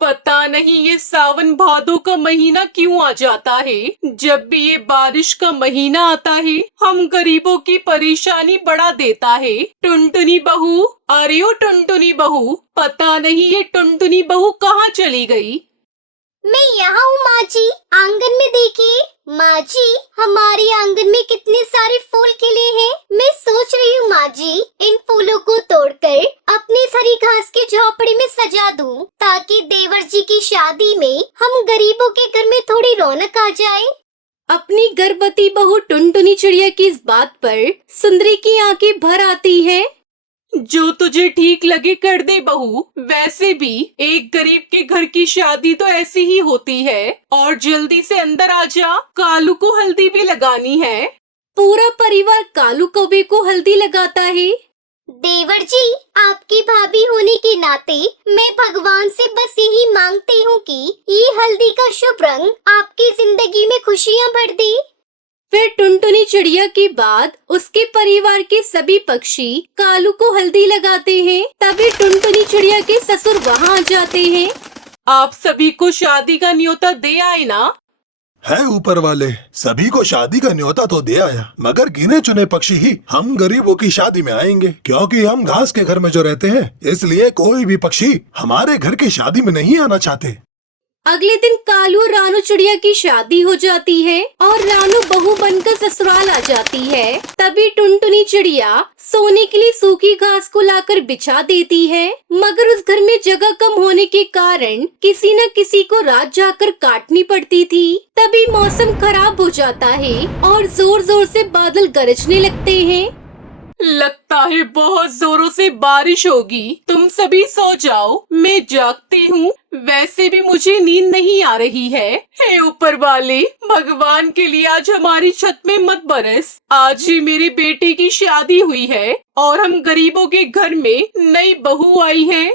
पता नहीं ये सावन भादो का महीना क्यों आ जाता है। जब भी ये बारिश का महीना आता है हम गरीबों की परेशानी बढ़ा देता है। टुनटुनी बहू, अरे ओ टुनटुनी बहू, पता नहीं ये टुनटुनी बहू कहाँ चली गई। मैं यहाँ हूँ माँ जी, आंगन में देखिए। माँ जी, हमारे आंगन में कितने सारे फूल खिले हैं। मैं सोच रही हूँ माँ जी, इन फूलों को तोड़कर अपने हरी घास की झोपड़ी में सजा दूँ, ताकि देवर जी की शादी में हम गरीबों के घर में थोड़ी रौनक आ जाए। अपनी गर्भवती बहू टुनटुनी चिड़िया की इस बात पर सुंदरी की आंखें भर आती हैं। जो तुझे ठीक लगे कर दे बहू। वैसे भी एक गरीब के घर की शादी तो ऐसी ही होती है। और जल्दी से अंदर आ जा, कालू को हल्दी भी लगानी है। पूरा परिवार कालू कौवे को हल्दी लगाता है। देवर जी, आपकी भाभी होने के नाते मैं भगवान से बस यही मांगती हूँ कि ये हल्दी का शुभ रंग आपकी जिंदगी में खुशियाँ भर दे। फिर टुनटुनी चिड़िया के बाद उसके परिवार के सभी पक्षी कालू को हल्दी लगाते हैं। तभी टुनटुनी चिड़िया के ससुर वहाँ आ जाते हैं। आप सभी को शादी का न्योता दे आए ना? है ऊपर वाले, सभी को शादी का न्योता तो दे आया, मगर गिने चुने पक्षी ही हम गरीबों की शादी में आएंगे, क्योंकि हम घास के घर में जो रहते हैं, इसलिए कोई भी पक्षी हमारे घर की शादी में नहीं आना चाहते। अगले दिन कालू और रानू चिड़िया की शादी हो जाती है और रानू बहू बनकर ससुराल आ जाती है। तभी टुनटुनी चिड़िया सोने के लिए सूखी घास को लाकर बिछा देती है, मगर उस घर में जगह कम होने के कारण किसी न किसी को रात जाकर काटनी पड़ती थी। तभी मौसम खराब हो जाता है और जोर जोर से बादल गरजने लगते हैं। लगता है बहुत जोरों से बारिश होगी। तुम सभी सो जाओ, मैं जागती हूँ। वैसे भी मुझे नींद नहीं आ रही है। हे ऊपर वाले, भगवान के लिए आज हमारी छत में मत बरस। आज ही मेरे बेटे की शादी हुई है और हम गरीबों के घर में नई बहू आई है।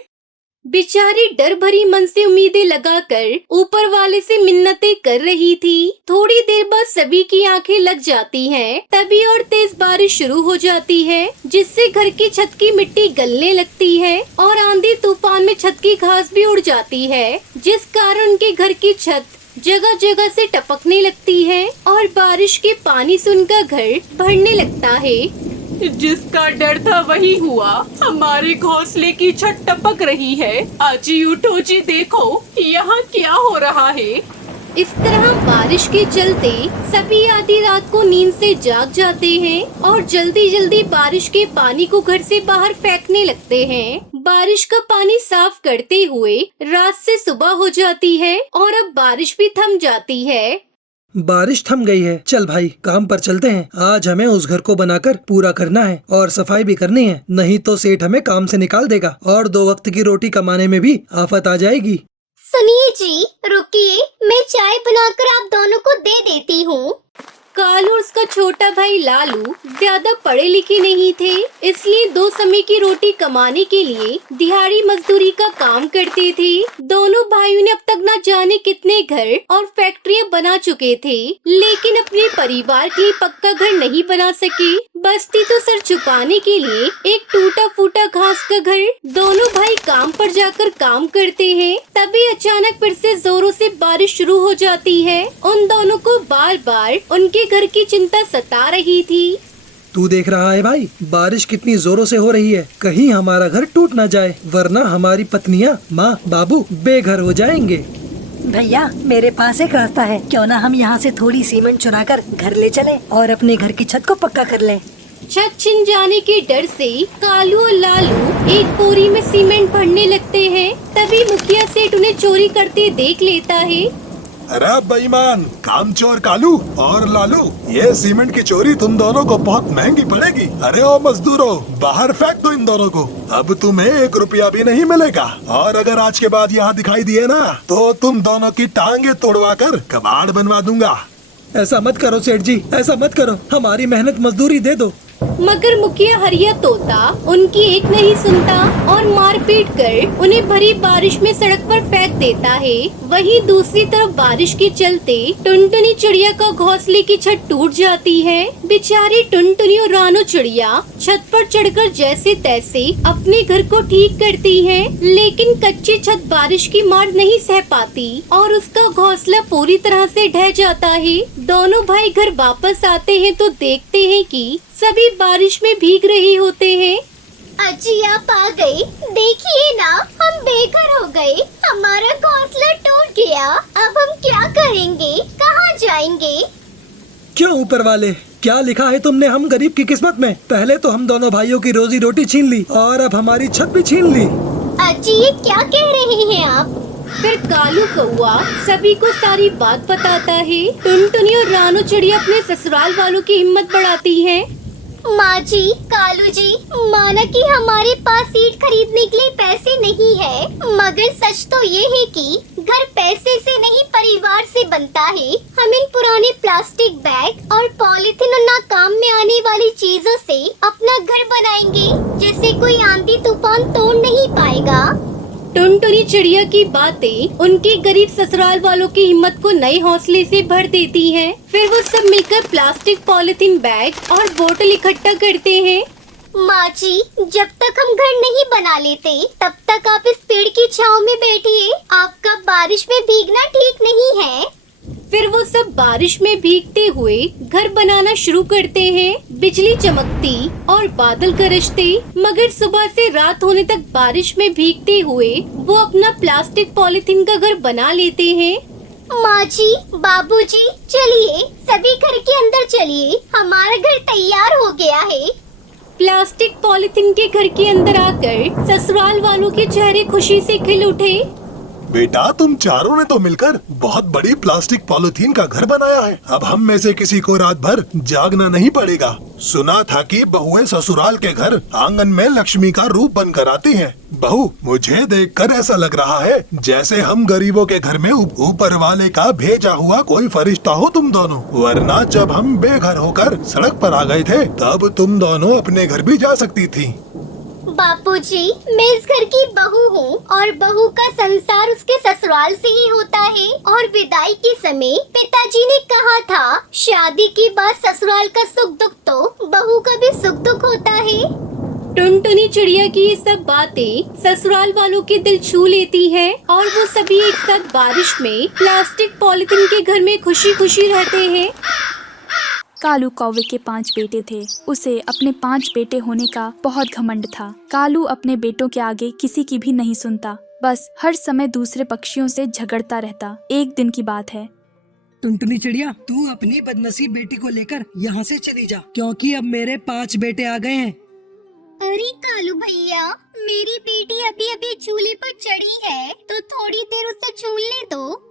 बेचारी डर भरी मन से उम्मीदें लगाकर ऊपर वाले से मिन्नतें कर रही थी। थोड़ी देर बाद सभी की आंखें लग जाती हैं। तभी और तेज बारिश शुरू हो जाती है, जिससे घर की छत की मिट्टी गलने लगती है और आंधी तूफान में छत की घास भी उड़ जाती है, जिस कारण उनके घर की छत जगह जगह से टपकने लगती है और बारिश के पानी से उनका घर भरने लगता है। जिसका डर था वही हुआ। हमारे घोंसले की छत टपक रही है। अजी उठो जी, देखो यहाँ क्या हो रहा है। इस तरह बारिश के चलते सभी आधी रात को नींद से जाग जाते हैं और जल्दी जल्दी बारिश के पानी को घर से बाहर फेंकने लगते हैं। बारिश का पानी साफ करते हुए रात से सुबह हो जाती है और अब बारिश भी थम जाती है। बारिश थम गई है, चल भाई काम पर चलते हैं। आज हमें उस घर को बनाकर पूरा करना है और सफाई भी करनी है, नहीं तो सेठ हमें काम से निकाल देगा और 2 वक्त की रोटी कमाने में भी आफत आ जाएगी। सुनिए जी, रुकिए, मैं चाय बनाकर आप दोनों को दे देती हूँ। कालू और उसका छोटा भाई लालू ज्यादा पढ़े लिखे नहीं थे, इसलिए 2 समय की रोटी कमाने के लिए दिहाड़ी मजदूरी का काम करते थे। दोनों भाइयों ने अब तक न जाने कितने घर और फैक्ट्रियां बना चुके थे, लेकिन अपने परिवार के लिए पक्का घर नहीं बना सके। बस्ती तो सर छुपाने के लिए एक टूटा फूटा घास का घर। दोनों भाई काम पर जाकर काम करते हैं। तभी अचानक फिर से जोरों से बारिश शुरू हो जाती है। उन दोनों को बार बार उनके घर की चिंता सता रही थी। तू देख रहा है भाई, बारिश कितनी जोरों से हो रही है। कहीं हमारा घर टूट न जाए, वरना हमारी पत्नियां, माँ बाबू बेघर हो जाएंगे। भैया, मेरे पास एक रास्ता है, क्यों ना हम यहाँ से थोड़ी सीमेंट चुराकर घर ले चले और अपने घर की छत को पक्का कर लें। छत छिन जाने के डर से कालू और लालू एक बोरी में सीमेंट भरने लगते हैं। तभी मुखिया सेठ उन्हें चोरी करते देख लेता है। अरे बेईमान, कामचोर कालू और लालू, ये सीमेंट की चोरी तुम दोनों को बहुत महंगी पड़ेगी। अरे ओ मजदूरों, बाहर फेंक दो इन दोनों को। अब तुम्हें 1 रुपया भी नहीं मिलेगा और अगर आज के बाद यहाँ दिखाई दिए ना, तो तुम दोनों की टांगे तोड़वा कर कबाड़ बनवा दूंगा। ऐसा मत करो सेठ जी, ऐसा मत करो, हमारी मेहनत मजदूरी दे दो। मगर मुखिया हरिया तोता उनकी एक नहीं सुनता और मार पीट कर उन्हें भरी बारिश में सड़क पर फेंक देता है। वहीं दूसरी तरफ बारिश के चलते टुनटुनी चिड़िया का घोंसले की छत टूट जाती है। बेचारी टुनटुनी और रानू चिड़िया छत पर चढ़कर जैसे तैसे अपने घर को ठीक करती है, लेकिन कच्ची छत बारिश की मार नहीं सह पाती और उसका घोंसला पूरी तरह से ढह जाता है। दोनों भाई घर वापस आते हैं तो देखते हैं कि सभी बारिश में भीग रहे होते हैं। अजी आप आ गए। देखिए ना, हम बेघर हो गए, हमारा घोंसला टूट गया। अब हम क्या करेंगे, कहाँ जाएंगे? क्यों ऊपर वाले, क्या लिखा है तुमने हम गरीब की किस्मत में? पहले तो हम दोनों भाइयों की रोजी रोटी छीन ली और अब हमारी छत भी छीन ली। अजी ये क्या कह रहे हैं आप? फिर कालू कौआ सभी को सारी बात बताता है। टुनटुनी और रानू चिड़िया अपने ससुराल वालों की हिम्मत बढ़ाती हैं। माँ जी, कालू जी, माना कि हमारे पास ईंट खरीदने के लिए पैसे नहीं है, मगर सच तो ये है कि घर पैसे से नहीं परिवार से बनता है। हम इन पुराने प्लास्टिक बैग और पॉलीथिन और ना काम में आने वाली चीजों से अपना घर बनाएंगे, जैसे कोई आंधी तूफान तोड़ नहीं पाएगा। टुनटुनी चिड़िया की बातें उनके गरीब ससुराल वालों की हिम्मत को नए हौसले से भर देती हैं। फिर वो सब मिलकर प्लास्टिक, पॉलीथीन बैग और बोतल इकट्ठा करते हैं। माँ जी, जब तक हम घर नहीं बना लेते तब तक आप इस पेड़ की छांव में बैठिए। आपका बारिश में भीगना ठीक नहीं है। फिर वो सब बारिश में भीगते हुए घर बनाना शुरू करते हैं। बिजली चमकती और बादल गरजते, मगर सुबह से रात होने तक बारिश में भीगते हुए वो अपना प्लास्टिक, पॉलीथिन का घर बना लेते हैं। माँ जी, बाबूजी, चलिए सभी घर के अंदर चलिए, हमारा घर तैयार हो गया है। प्लास्टिक, पॉलीथिन के घर के अंदर आकर ससुराल वालों के चेहरे खुशी से खिल उठे। बेटा, तुम चारों ने तो मिलकर बहुत बड़ी प्लास्टिक पॉलीथीन का घर बनाया है। अब हम में से किसी को रात भर जागना नहीं पड़ेगा। सुना था कि बहुएं ससुराल के घर आंगन में लक्ष्मी का रूप बनकर आती हैं। बहू, मुझे देखकर ऐसा लग रहा है जैसे हम गरीबों के घर में ऊपर वाले का भेजा हुआ कोई फरिश्ता हो तुम दोनों। वरना जब हम बेघर होकर सड़क पर आ गए थे तब तुम दोनों अपने घर भी जा सकती थी। बापूजी, मैं इस घर की बहू हूँ और बहू का संसार उसके ससुराल से ही होता है। और विदाई के समय पिताजी ने कहा था, शादी के बाद ससुराल का सुख दुख तो बहू का भी सुख दुख होता है। टुनटुनी चिड़िया की ये सब बातें ससुराल वालों के दिल छू लेती हैं और वो सभी एक साथ बारिश में प्लास्टिक, पॉलीथिन के घर में खुशी खुशी रहते हैं। कालू कौवे के 5 बेटे थे। उसे अपने 5 बेटे होने का बहुत घमंड था। कालू अपने बेटों के आगे किसी की भी नहीं सुनता, बस हर समय दूसरे पक्षियों से झगड़ता रहता। एक दिन की बात है। टुनटुनी चिड़िया, तू अपनी बदनसीब बेटी को लेकर यहाँ से चली जा, क्योंकि अब मेरे 5 बेटे आ गए हैं। अरे कालू भैया, मेरी बेटी अभी अभी झूले पर चढ़ी है, तो थोड़ी देर उसे झूलने दो।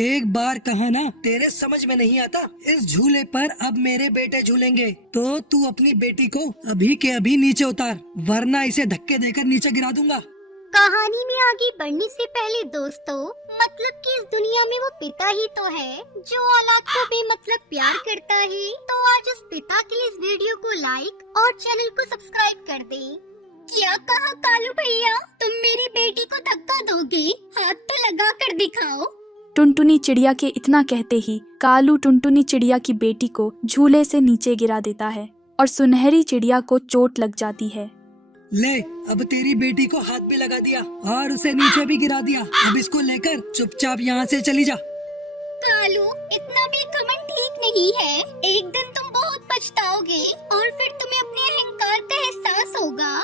एक बार कहा ना, तेरे समझ में नहीं आता। इस झूले पर अब मेरे बेटे झूलेंगे, तो तू अपनी बेटी को अभी के अभी नीचे उतार, वरना इसे धक्के देकर नीचे गिरा दूंगा। कहानी में आगे बढ़ने से पहले दोस्तों, मतलब कि इस दुनिया में वो पिता ही तो है जो औलाद को बेमतलब प्यार करता है। तो आज उस पिता के लिए इस वीडियो को लाइक और चैनल को सब्सक्राइब कर दें। क्या कहा कालू भैया, तुम मेरी बेटी को धक्का दोगे? हाथ तो लगा कर दिखाओ। टुनटुनी चिड़िया के इतना कहते ही कालू टुनटुनी चिड़िया की बेटी को झूले से नीचे गिरा देता है और सुनहरी चिड़िया को चोट लग जाती है। ले, अब तेरी बेटी को हाथ भी लगा दिया और उसे नीचे भी गिरा दिया। अब इसको लेकर चुपचाप यहाँ से चली जा। कालू, इतना भी घमंड ठीक नहीं है। एक दिन तुम बहुत पछताओगे और फिर तुम्हें अपने अहंकार का एहसास होगा।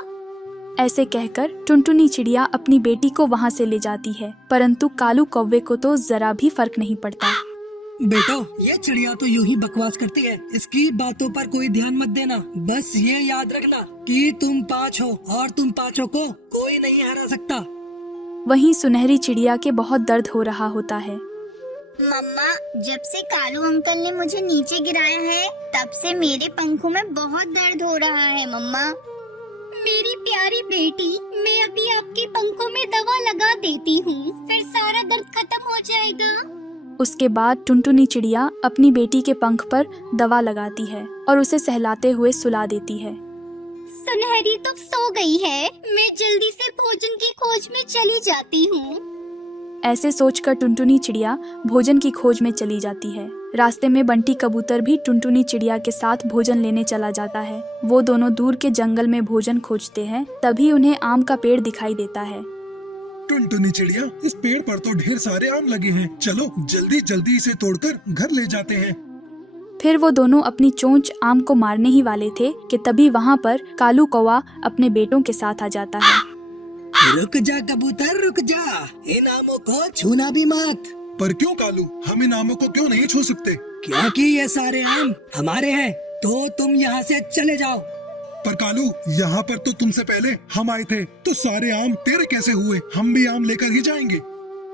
ऐसे कहकर टुनटुनी चिड़िया अपनी बेटी को वहाँ से ले जाती है, परंतु कालू कौवे को तो जरा भी फर्क नहीं पड़ता। बेटो, ये चिड़िया तो यूं ही बकवास करती है, इसकी बातों पर कोई ध्यान मत देना। बस ये याद रखना कि तुम 5 हो और तुम 5 को कोई नहीं हरा सकता। वहीं सुनहरी चिड़िया के बहुत दर्द हो रहा होता है। मम्मा, जब से कालू अंकल ने मुझे नीचे गिराया है तब से मेरे पंखों में बहुत दर्द हो रहा है। मम्मा, मेरी प्यारी बेटी, मैं अभी आपके पंखों में दवा लगा देती हूँ, फिर सारा दर्द खत्म हो जाएगा। उसके बाद टुनटुनी चिड़िया अपनी बेटी के पंख पर दवा लगाती है और उसे सहलाते हुए सुला देती है। सुनहरी तो सो गई है, मैं जल्दी से भोजन की खोज में चली जाती हूँ। ऐसे सोचकर टुनटुनी चिड़िया भोजन की खोज में चली जाती है। रास्ते में बंटी कबूतर भी टुनटुनी चिड़िया के साथ भोजन लेने चला जाता है। वो दोनों दूर के जंगल में भोजन खोजते हैं, तभी उन्हें आम का पेड़ दिखाई देता है। टुनटुनी चिड़िया, इस पेड़ पर तो ढेर सारे आम लगे हैं, चलो जल्दी जल्दी इसे तोड़कर घर ले जाते हैं। फिर वो दोनों अपनी चोंच आम को मारने ही वाले थे कि तभी वहाँ पर कालू कौवा अपने बेटों के साथ आ जाता है। रुक जा कबूतर, रुक जा, इन आमों को छूना भी मत। पर क्यों कालू, हम इन आमों को क्यों नहीं छू सकते? क्योंकि ये सारे आम हमारे हैं, तो तुम यहाँ से चले जाओ। पर कालू, यहाँ पर तो तुमसे पहले हम आए थे, तो सारे आम तेरे कैसे हुए? हम भी आम लेकर ही जाएंगे।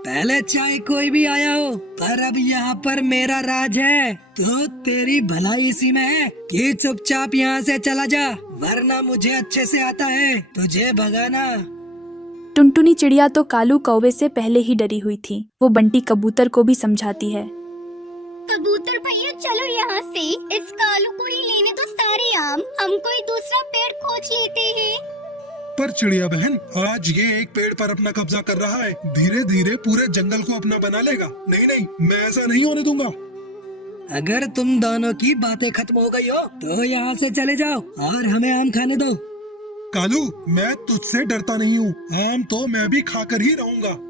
पहले चाहे कोई भी आया हो, पर अब यहाँ पर मेरा राज है, तो तेरी भलाई इसी में है कि चुपचाप यहाँ से चला जा, वरना मुझे अच्छे से आता है तुझे भगाना। टुनटुनी चिड़िया तो कालू कौवे से पहले ही डरी हुई थी। वो बंटी कबूतर को भी समझाती है। कबूतर भैया चलो यहाँ से, इस कालू को ही लेने दो सारे आम, हम कोई दूसरा पेड़ खोज लेते हैं। पर चिड़िया बहन, आज ये एक पेड़ पर अपना कब्जा कर रहा है, धीरे धीरे पूरे जंगल को अपना बना लेगा। नहीं नहीं, मैं ऐसा नहीं होने दूंगा। अगर तुम दोनों की बातें खत्म हो गई हो तो यहाँ से चले जाओ और हमें आम खाने दो। कालू, मैं तुझसे डरता नहीं हूँ, आम तो मैं भी खाकर ही रहूंगा।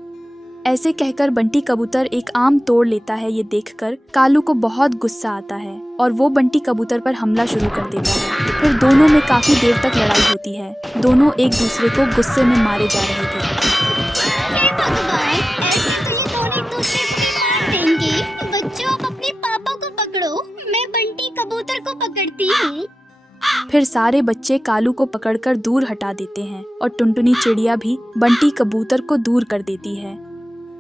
ऐसे कहकर बंटी कबूतर एक आम तोड़ लेता है। ये देखकर कालू को बहुत गुस्सा आता है और वो बंटी कबूतर पर हमला शुरू कर देता है। फिर दोनों में काफी देर तक लड़ाई होती है। दोनों एक दूसरे को गुस्से में मारे जा रहे थे। हे भगवान, ऐसे तो ये दोनों एक दूसरे को ही मार देंगे। बच्चों, आप अपने पापा को पकड़ो, मैं बंटी कबूतर को पकड़ती हूँ। फिर सारे बच्चे कालू को पकड़कर दूर हटा देते हैं और टुनटुनी चिड़िया भी बंटी कबूतर को दूर कर देती है।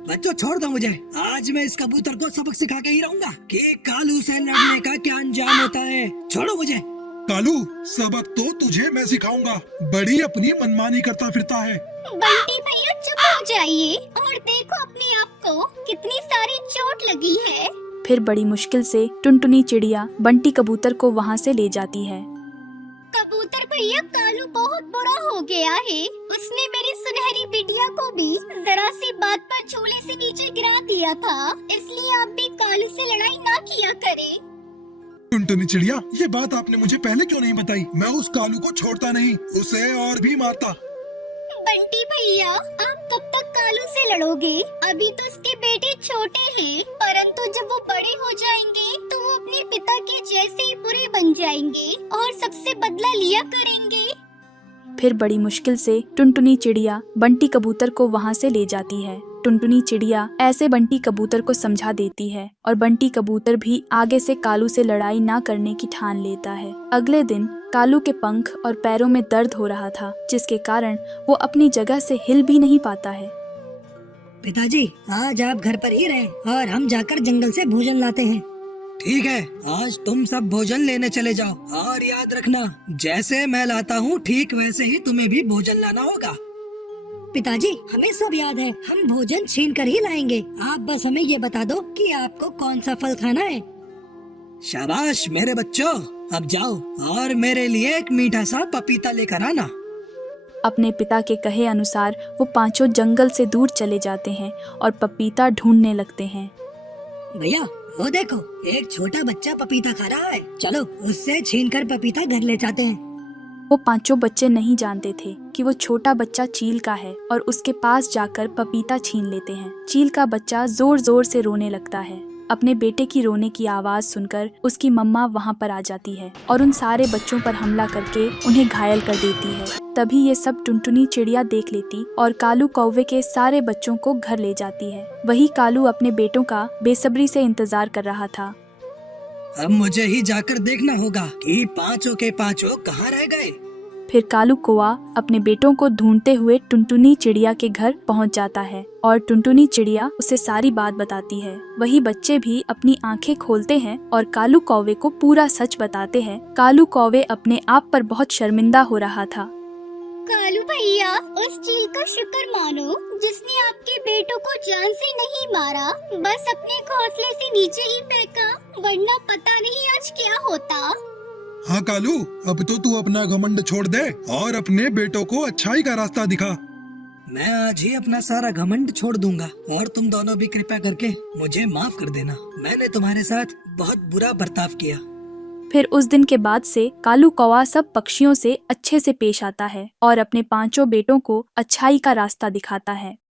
बच्चों छोड़ दो मुझे, आज मैं इस कबूतर को सबक सिखा के ही रहूंगा कि कालू से लड़ने का क्या अंजाम होता है। छोड़ो मुझे। कालू, सबक तो तुझे मैं सिखाऊंगा, बड़ी अपनी मनमानी करता फिरता है। बंटी भैया चुप हो जाइए और देखो अपने आप को, कितनी सारी चोट लगी है। फिर बड़ी मुश्किल से टुनटुनी चिड़िया बंटी कबूतर को वहाँ से ले जाती है। कबूतर भैया, कालू बहुत बुरा हो गया है, उसने मेरी सुनहरी बिटिया को भी जरा सी बात पर झूले से नीचे गिरा दिया था, इसलिए आप भी कालू से लड़ाई ना किया करें। टुनटुनी चिड़िया, ये बात आपने मुझे पहले क्यों नहीं बताई? मैं उस कालू को छोड़ता नहीं, उसे और भी मारता। बंटी भैया, आप कब तक कालू से लड़ोगे? अभी तो उसके बेटे छोटे हैं, परंतु जब वो बड़े हो जाएंगे तो वो अपने पिता के जैसे ही बुरे बन जाएंगे और सबसे बदला लिया करेंगे। फिर बड़ी मुश्किल से टुनटुनी चिड़िया बंटी कबूतर को वहाँ से ले जाती है। टुनटुनी चिड़िया ऐसे बंटी कबूतर को समझा देती है और बंटी कबूतर भी आगे से कालू से लड़ाई ना करने की ठान लेता है। अगले दिन कालू के पंख और पैरों में दर्द हो रहा था, जिसके कारण वो अपनी जगह से हिल भी नहीं पाता है। पिताजी, आज आप घर पर ही रहें और हम जाकर जंगल से भोजन लाते हैं। ठीक है, आज तुम सब भोजन लेने चले जाओ और याद रखना, जैसे मैं लाता हूँ ठीक वैसे ही तुम्हें भी भोजन लाना होगा। पिताजी, हमें सब याद है, हम भोजन छीन कर ही लाएंगे, आप बस हमें ये बता दो कि आपको कौन सा फल खाना है। शाबाश मेरे बच्चों, अब जाओ और मेरे लिए एक मीठा सा पपीता लेकर आना। अपने पिता के कहे अनुसार वो पांचों जंगल से दूर चले जाते हैं और पपीता ढूंढने लगते हैं। भैया, वो देखो, एक छोटा बच्चा पपीता खा रहा है, चलो उससे छीनकर पपीता घर ले जाते हैं। वो पांचों बच्चे नहीं जानते थे कि वो छोटा बच्चा चील का है और उसके पास जाकर पपीता छीन लेते हैं। चील का बच्चा जोर जोर से रोने लगता है। अपने बेटे की रोने की आवाज सुनकर उसकी मम्मा वहाँ पर आ जाती है और उन सारे बच्चों पर हमला करके उन्हें घायल कर देती है। तभी ये सब टुनटुनी चिड़िया देख लेती और कालू कौवे के सारे बच्चों को घर ले जाती है। वही कालू अपने बेटों का बेसब्री से इंतजार कर रहा था। अब मुझे ही जाकर देखना होगा कि पांचों के पांचों कहाँ रह गए। फिर कालू कौवा अपने बेटों को ढूंढते हुए टुनटुनी चिड़िया के घर पहुंच जाता है और टुनटुनी चिड़िया उसे सारी बात बताती है। वही बच्चे भी अपनी आंखें खोलते हैं और कालू कौवे को पूरा सच बताते हैं। कालू कौवे अपने आप पर बहुत शर्मिंदा हो रहा था। कालू भैया, उस चील का शुक्र मानो जिसने आपके बेटों बेटों को जान से नहीं मारा, बस अपने घोंसले से नीचे ही फेंका, वरना पता नहीं आज क्या होता। हाँ कालू, अब तो तू अपना घमंड छोड़ दे और अपने बेटों को अच्छाई का रास्ता दिखा। मैं आज ही अपना सारा घमंड छोड़ दूंगा और तुम दोनों भी कृपया करके मुझे माफ कर देना। मैंने तुम्हारे साथ बहुत बुरा बर्ताव किया। फिर उस दिन के बाद से कालू कौवा सब पक्षियों से अच्छे से पेश आता है और अपने 5 बेटों को अच्छाई का रास्ता दिखाता है।